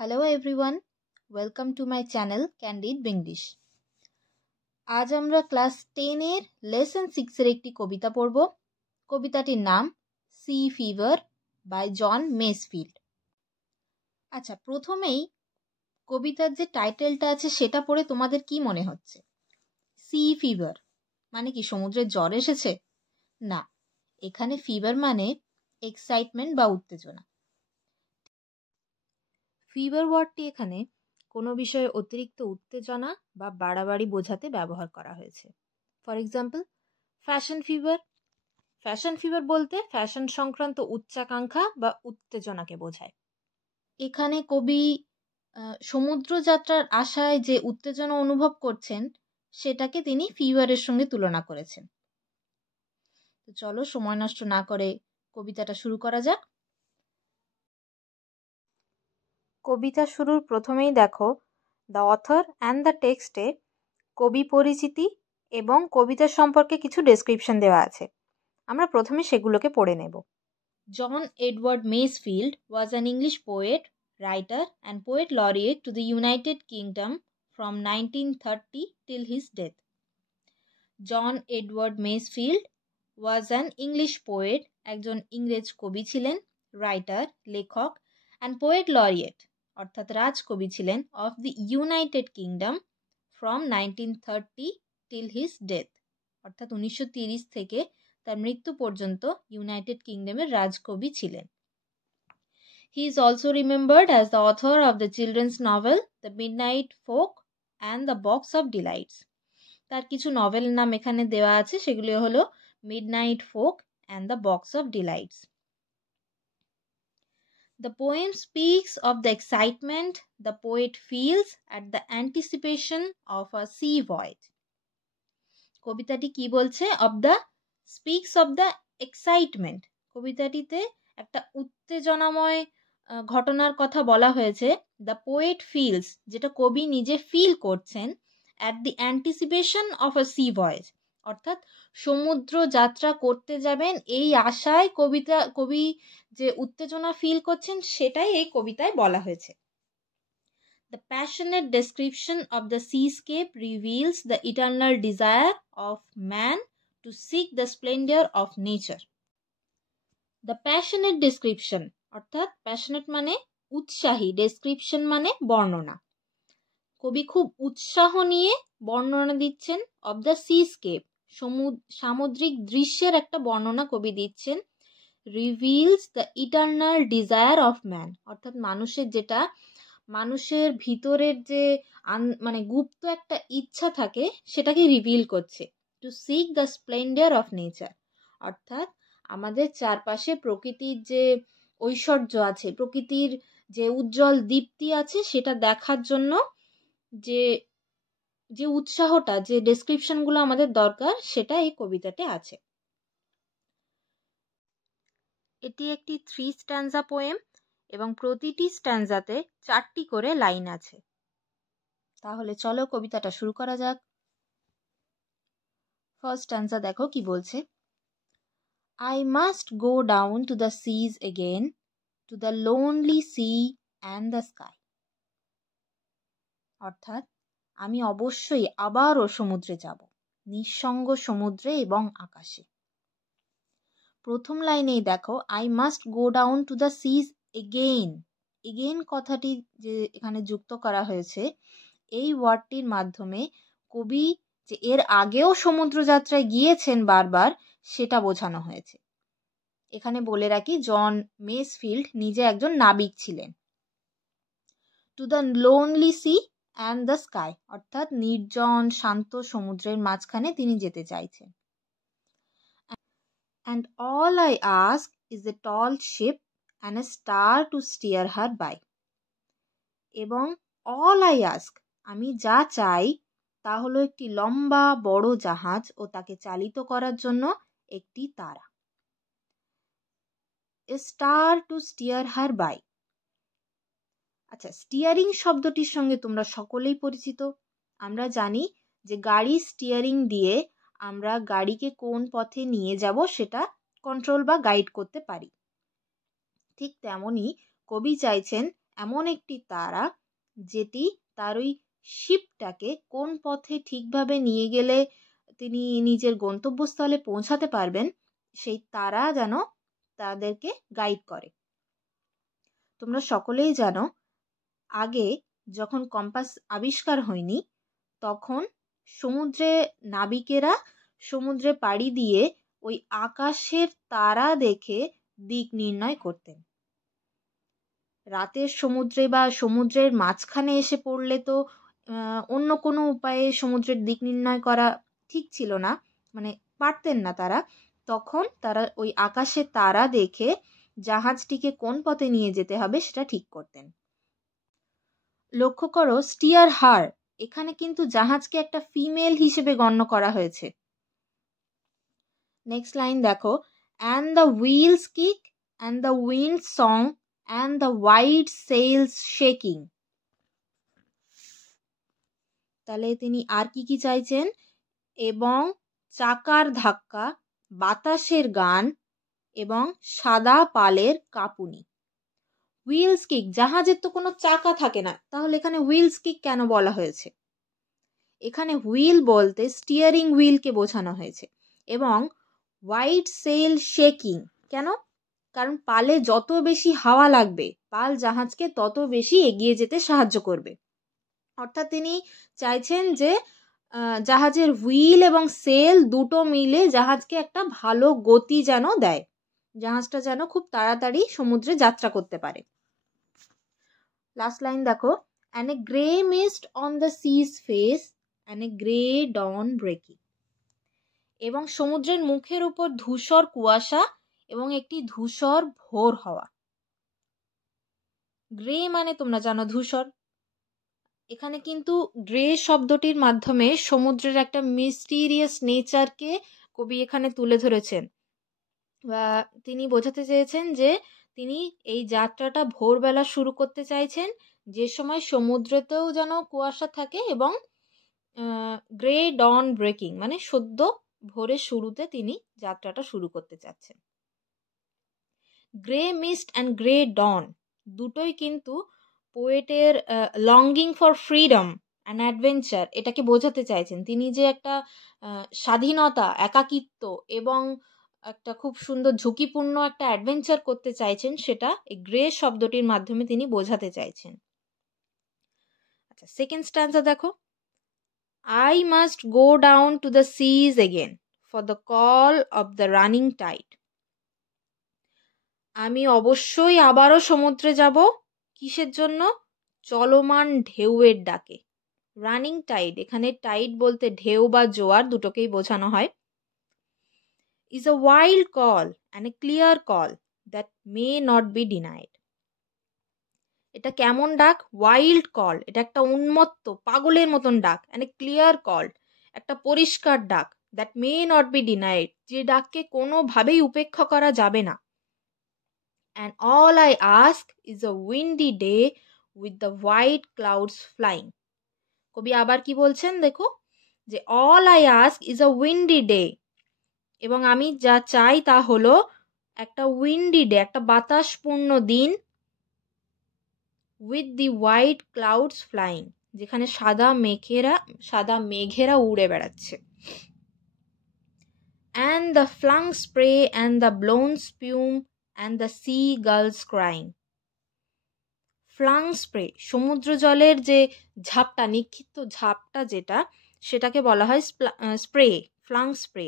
Hello everyone, welcome to my channel Candid Binglish. আজ আমরা class 10 এর লেসন 6 এর একটি কবিতা পড়ব। কবিতাটির নাম sea fever by John Masefield. আচ্ছা, প্রথমেই কবিতার যে টাইটেলটা আছে সেটা পড়ে তোমাদের কি মনে হচ্ছে? সি ফিভার মানে কি সমুদ্রে জ্বর এসেছে? না, এখানে ফিভার মানে এক্সাইটমেন্ট বা উত্তেজনা। ফিভার ওয়ার্ডটি এখানে কোনো বিষয়ে অতিরিক্ত উত্তেজনা বা বাড়াবাড়ি বোঝাতে ব্যবহার করা হয়েছে। For example, fashion fever. Fashion fever বলতে ফ্যাশন সংক্রান্ত উচ্চাকাঙ্ক্ষা বা উত্তেজনাকে বোঝায়। এখানে কবি সমুদ্র যাত্রার আশায় যে উত্তেজনা অনুভব করছেন সেটাকে তিনি ফিভারের সঙ্গে তুলনা করেছেন। তো চলো সময় নষ্ট না করে কবিতাটা শুরু করা যাক। কবিতা শুরুর প্রথমেই দেখো দ্য অথর অ্যান্ড দ্য টেক্সটে কবি পরিচিতি এবং কবিতার সম্পর্কে কিছু ডেসক্রিপশন দেওয়া আছে। আমরা প্রথমে সেগুলোকে পড়ে নেব। John Edward Masefield was an English poet, writer and poet laureate to the United Kingdom from 1930 till his death. John Edward Masefield was an English poet, একজন ইংরেজ কবি ছিলেন, রাইটার লেখক, অ্যান্ড পোয়েট লরিয়েট অর্থাৎ রাজকবি ছিলেন, of the United Kingdom from 1930 till his death অর্থাৎ 1930 থেকে তার মৃত্যু পর্যন্ত ইউনাইটেড কিংডমের রাজকবি ছিলেন। He is also remembered as the author of the children's novel The Midnight Folk and The Box of Delights. তার কিছু নভেল নাম এখানে দেওয়া আছে, সেগুলি হলো Midnight Folk and The Box of Delights. The poem speaks of the excitement the poet feels at the anticipation of a sea voyage. কবিতাটি কি বলছে? Speaks of the excitement. কবিতাটিতে একটা উত্তেজনাময় ঘটনার কথা বলা হয়েছে। দ্য পোয়েট ফিলস, যেটা কবি নিজে ফিল করছেন, at the anticipation of a C voice অর্থাৎ সমুদ্র যাত্রা করতে যাবেন এই আশায় কবি যে উত্তেজনা ফিল করছেন সেটাই এই কবিতায় বলা হয়েছে। The passionate description of the seascape reveals the eternal desire of man to seek the splendor of nature. The passionate description অর্থাৎ passionate মানে উৎসাহী, description মানে বর্ণনা। কবি খুব উৎসাহ নিয়ে বর্ণনা দিচ্ছেন of the seascape, সামুদ্রিক দৃশ্যের একটা বর্ণনা কবি দিচ্ছেন। reveals the eternal desire of man অর্থাৎ মানুষের ভিতরের যে মানে গুপ্ত একটা ইচ্ছা থাকে সেটাকে রিভিল করছে। To seek the Splendor of nature অর্থাৎ আমাদের চারপাশে প্রকৃতির যে ঐশ্বর্য আছে, প্রকৃতির যে উজ্জ্বল দীপ্তি আছে সেটা দেখার জন্য যে উৎসাহটা, যে ডেসক্রিপশনগুলো আমাদের দরকার সেটা এই কবিতাতে আছে। এটি একটি 3 স্ট্যান্জা পোয়েম এবং প্রতিটি স্ট্যান্জাতে 4টি করে লাইন আছে। তাহলে চলো কবিতাটা শুরু করা যাক। ফার্স্ট স্ট্যান্জা দেখো কি বলছে। I must go down to the seas again, to the lonely sea and the sky. অর্থাৎ আমি অবশ্যই আবারও সমুদ্রে যাব, নিঃসঙ্গ সমুদ্রে এবং আকাশে। প্রথম লাইনেই দেখো I must go down to the seas again. Again কথাটি যে এখানে যুক্ত করা হয়েছে, এই ওয়ার্ডটির মাধ্যমে কবি যে এর আগেও সমুদ্র যাত্রায় গিয়েছেন বারবার সেটা বোঝানো হয়েছে। এখানে বলে রাখি জন মেসফিল্ড নিজে একজন নাবিক ছিলেন। To the lonely sea and the sky অর্থাৎ নির্জন শান্ত সমুদ্রের মাঝখানে তিনি যেতে চাইছেন। And all I ask is a tall ship and a star to steer her by. এবং all I ask আমি যা চাই তা হলো একটি লম্বা বড় জাহাজ ও তাকে চালিত করার জন্য একটি তারা। A star to steer her by। আচ্ছা, স্টিয়ারিং শব্দটির সঙ্গে তোমরা সকলেই পরিচিত। আমরা জানি যে গাড়ি স্টিয়ারিং দিয়ে আমরা গাড়িকে কোন পথে নিয়ে যাব সেটা কন্ট্রোল বা গাইড করতে পারি। ঠিক তেমনই কবি চাইছেন এমন একটি তারা যেটি তার ওই শিপটাকে কোন পথে ঠিকভাবে নিয়ে গেলে তিনি নিজের গন্তব্যস্থলে পৌঁছাতে পারবেন, সেই তারা যেন তাদেরকে গাইড করে। তোমরা সকলেই জানো, আগে যখন কম্পাস আবিষ্কার হয়নি তখন সমুদ্রে নাবিকেরা সমুদ্রে পাড়ি দিয়ে ওই আকাশের তারা দেখে দিক নির্ণয় করতেন। রাতের সমুদ্রে বা সমুদ্রের মাঝখানে এসে পড়লে তো অন্য কোনো উপায়ে সমুদ্রের দিক নির্ণয় করা ঠিক ছিল না, মানে পারতেন না তারা। তখন তারা ওই আকাশে তারা দেখে জাহাজটিকে কোন পথে নিয়ে যেতে হবে সেটা ঠিক করতেন। লক্ষ্য করো, স্টিয়ার হার, এখানে কিন্তু জাহাজকে একটা ফিমেল হিসেবে গণ্য করা হয়েছে। নেক্সট লাইন দেখো, and the wheel's kick and the wind song and the white sails shaking. তাহলে তিনি আর কি কি চাইছেন? এবং চাকার ধাক্কা, বাতাসের গান এবং সাদা পালের কাঁপুনি। হুইলস কিক, জাহাজের তো কোনো চাকা থাকে না, তাহলে এখানে হুইলস কিক কেন বলা হয়েছে? এখানে হুইল বলতে স্টিয়ারিং হুইলকে বোঝানো হয়েছে। এবং হোয়াইট সেল শেকিং কেন? কারণ পালে যত বেশি হাওয়া লাগবে পাল জাহাজকে তত বেশি এগিয়ে যেতে সাহায্য করবে। অর্থাৎ তিনি চাইছেন যে জাহাজের হুইল এবং সেল দুটো মিলে জাহাজকে একটা ভালো গতি যেন দেয়, জাহাজটা যেন খুব তাড়াতাড়ি সমুদ্রে যাত্রা করতে পারে। লাস্ট লাইন দেখো, and a grey mist on the sea's face and a grey dawn breaking. এবং সমুদ্রের মুখের উপর ধূসর কুয়াশা এবং একটি ধূসর ভোর হওয়া। গ্রে মানে তোমরা জানো ধূসর। এখানে কিন্তু গ্রে শব্দটির মাধ্যমে সমুদ্রের একটা মিস্টিরিয়াস নেচারকে কবি এখানে তুলে ধরেছেন, বা তিনি বোঝাতে চেয়েছেন যে তিনি এই যাত্রাটা ভোরবেলা শুরু করতে চাইছেন, যে সময় সমুদ্রেতেও যেন কুয়াশা থাকে, এবং গ্রে ডন ব্রেকিং মানে সদ্য ভোরের শুরুতে তিনি যাত্রাটা শুরু করতে চাচ্ছেন। Grey mist and grey dawn দুটোই কিন্তু পোয়েটের longing for freedom and adventure এটাকে বোঝাতে চাইছেন। তিনি যে একটা স্বাধীনতা, একাকিত্ব এবং একটা খুব সুন্দর ঝুঁকিপূর্ণ একটা অ্যাডভেঞ্চার করতে চাইছেন, সেটা এই গ্রে শব্দটির মাধ্যমে তিনি বোঝাতে চাইছেন। আচ্ছা, সেকেন্ড স্ট্যান্সা দেখো, I must go down to the seas again for the call of the running tide. আমি অবশ্যই আবারও সমুদ্রে যাব, কিসের জন্য? চলমান ঢেউয়ের ডাকে। রানিং টাইড, এখানে টাইড বলতে ঢেউ বা জোয়ার দুটোকেই বোঝানো হয়। is a wild call and a clear call that may not be denied. এটা কেমন ডাক? ওয়াইল্ড কল, এটা একটা উন্মত্ত পাগলের মতন ডাক। and a clear call, একটা পরিষ্কার ডাক। that may not be denied, যে ডাককে কোনোভাবেই উপেক্ষা করা যাবে না। and all I ask is a windy day with the white clouds flying. কবি আবার কি বলছেন দেখো, যে all I ask is a windy day, এবং আমি যা চাই তা হলো একটা উইন্ডি ডে, একটা বাতাসপূর্ণ দিন, with the white clouds flying, যেখানে সাদা মেঘেরা উড়ে বেড়াচ্ছে। and the flung spray and the blown spume and the sea gulls crying. Flung spray, সমুদ্র জলের যে ঝাপটা, নিক্ষিপ্ত ঝাপটা যেটা, সেটাকে বলা হয় স্প্রে, ফ্লাং স্প্রে।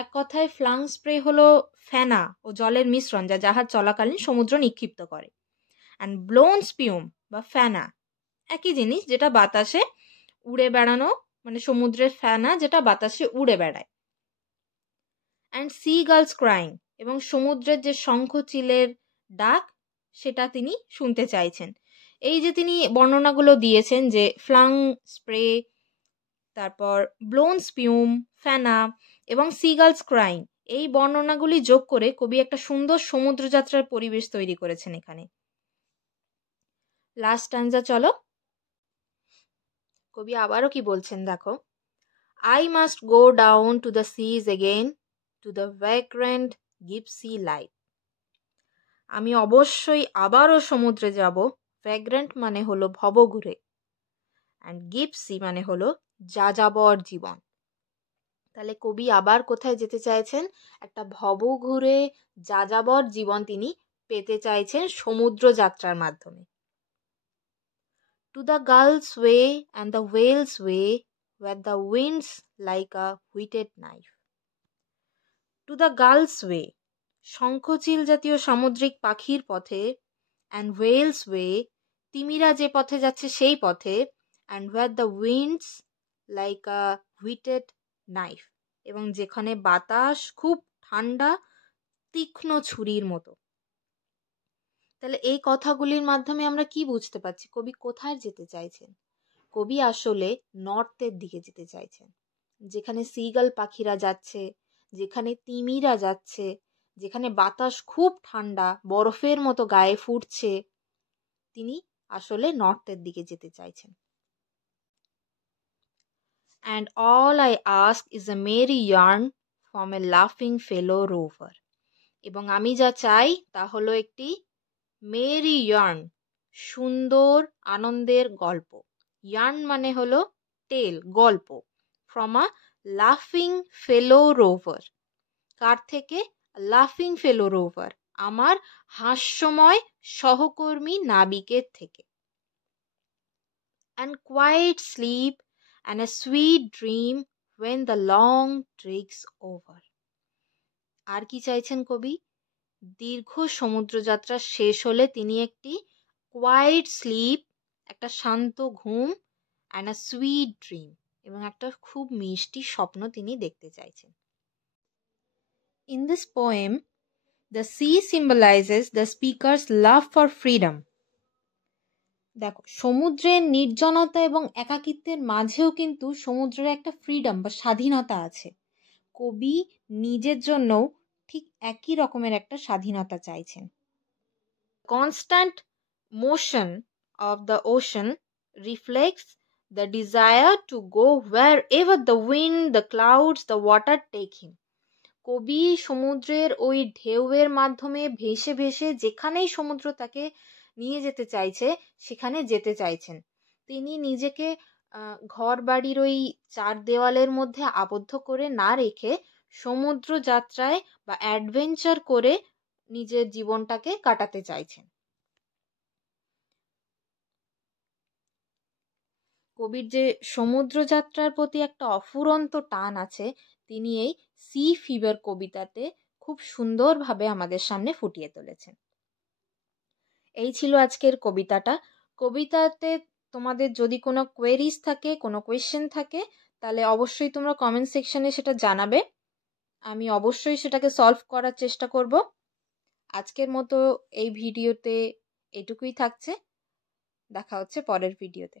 এক কথায় ফ্লাং স্প্রে হলো ফেনা ও জলের মিশ্রণ, যা জাহাজ চলাকালীন সমুদ্র নিক্ষিপ্ত করে। অ্যান্ড ব্লোন স্পিউম বা ফেনা একই জিনিস, যেটা বাতাসে উড়ে বেড়ানো, মানে সমুদ্রের ফেনা যেটা বাতাসে উড়ে বেড়ায়। অ্যান্ড সি গার্লস ক্রাইং, এবং সমুদ্রের যে শঙ্খ চিলের ডাক সেটা তিনি শুনতে চাইছেন। এই যে তিনি বর্ণনাগুলো দিয়েছেন, যে ফ্লাং স্প্রে, তারপর ব্লোন স্পিউম, ফ্যানা এবং সিগালস ক্রাইং, এই বর্ণনাগুলি যোগ করে কবি একটা সুন্দর সমুদ্রযাত্রার পরিবেশ তৈরি করেছেন এখানে। লাস্ট স্ট্যান্জা চলো, কবি আবারও কি বলছেন দেখো, I must go down to the seas again, to the vagrant gypsy life. আমি অবশ্যই আবারও সমুদ্রে যাব। ভ্যাগ্রেন্ট মানে হলো ভবঘুরে, অ্যান্ড গিপসি মানে হলো যাযাবর জীবন। তাহলে কবি আবার কোথায় যেতে চাইছেন? একটা ভবঘুরে যাযাবর জীবন তিনি পেতে চাইছেন সমুদ্র যাত্রার মাধ্যমে। To the gull's way and the whale's way where the winds like a whetted knife. To the gull's way, শঙ্খচিল জাতীয় সামুদ্রিক পাখির পথে, অ্যান্ড ওয়েলস ওয়ে, তিমিরা যে পথে যাচ্ছে সেই পথে, and where the winds like a whetted knife, এবং যেখানে বাতাস খুব ঠান্ডা তীক্ষ্ণ ছুরির মতো। তাহলে এই কথাগুলির মাধ্যমে আমরা কি বুঝতে পারছি? কবি কোথায় যেতে চাইছেন? কবি আসলে নর্থের দিকে যেতে চাইছেন, যেখানে সিগাল পাখিরা যাচ্ছে, যেখানে তিমিরা যাচ্ছে, যেখানে বাতাস খুব ঠান্ডা বরফের মতো গায়ে ফুটছে। তিনি আসলে নর্থের দিকে যেতে চাইছেন। And all I ask is a merry yarn from a laughing fellow rover. এবং আমি যা চাই তা হলো একটি মেরি ইয়ার্ন, সুন্দর আনন্দের গল্প। ইয়ার্ন মানে হলো টেল, গল্প। ফ্রম আ লাফিং ফেলো রোভার, কার থেকে? লাফিং ফেলো রোভার, আমার হাস্যময় সহকর্মী নাবিকের থেকে। And quiet sleep and a sweet dream when the long trik's over. আর কি চাইছেন কবি? দীর্ঘ সমুদ্রযাত্রা শেষ হলে তিনি একটি কোয়াইট স্লিপ, একটা শান্ত ঘুম, অ্যান্ড আ সুইট ড্রিম, এবং একটা খুব মিষ্টি স্বপ্ন তিনি দেখতে চাইছেন। In this poem the sea symbolises the speaker's love for freedom. দেখো, সমুদ্রের নির্জনতা এবং একাকিত্বের মাঝেও কিন্তু সমুদ্রের একটা ফ্রিডম বা স্বাধীনতা আছে। কবি নিজের জন্যও ঠিক একই রকমের একটা স্বাধীনতা চাইছেন। Constant motion of the ocean reflects the desire to go wherever the wind, the clouds, the water take him. কবি সমুদ্রের ওই ঢেউয়ের মাধ্যমে ভেসে ভেসে যেখানেই সমুদ্র তাকে নিয়ে যেতে চাইছে সেখানে যেতে চাইছেন। তিনি নিজেকে ঘর বাড়ির ওই চার দেওয়ালের মধ্যে আবদ্ধ করে না রেখে সমুদ্র যাত্রায় বা অ্যাডভেঞ্চার করে নিজের জীবনটাকে কাটাতে চাইছেন। কবির যে সমুদ্র যাত্রার প্রতি একটা অফুরন্ত টান আছে, তিনি এই সি ফিভার কবিতাতে খুব সুন্দরভাবে আমাদের সামনে ফুটিয়ে তুলেছেন। এই ছিল আজকের কবিতাটা। কবিতাতে তোমাদের যদি কোনো কোয়েরিজ থাকে, কোনো কোয়েশ্চেন থাকে, তাহলে অবশ্যই তোমরা কমেন্ট সেকশনে সেটা জানাবে। আমি অবশ্যই সেটাকে সলভ করার চেষ্টা করব। আজকের মতো এই ভিডিওতে এটুকুই থাকছে। দেখা হচ্ছে পরের ভিডিওতে।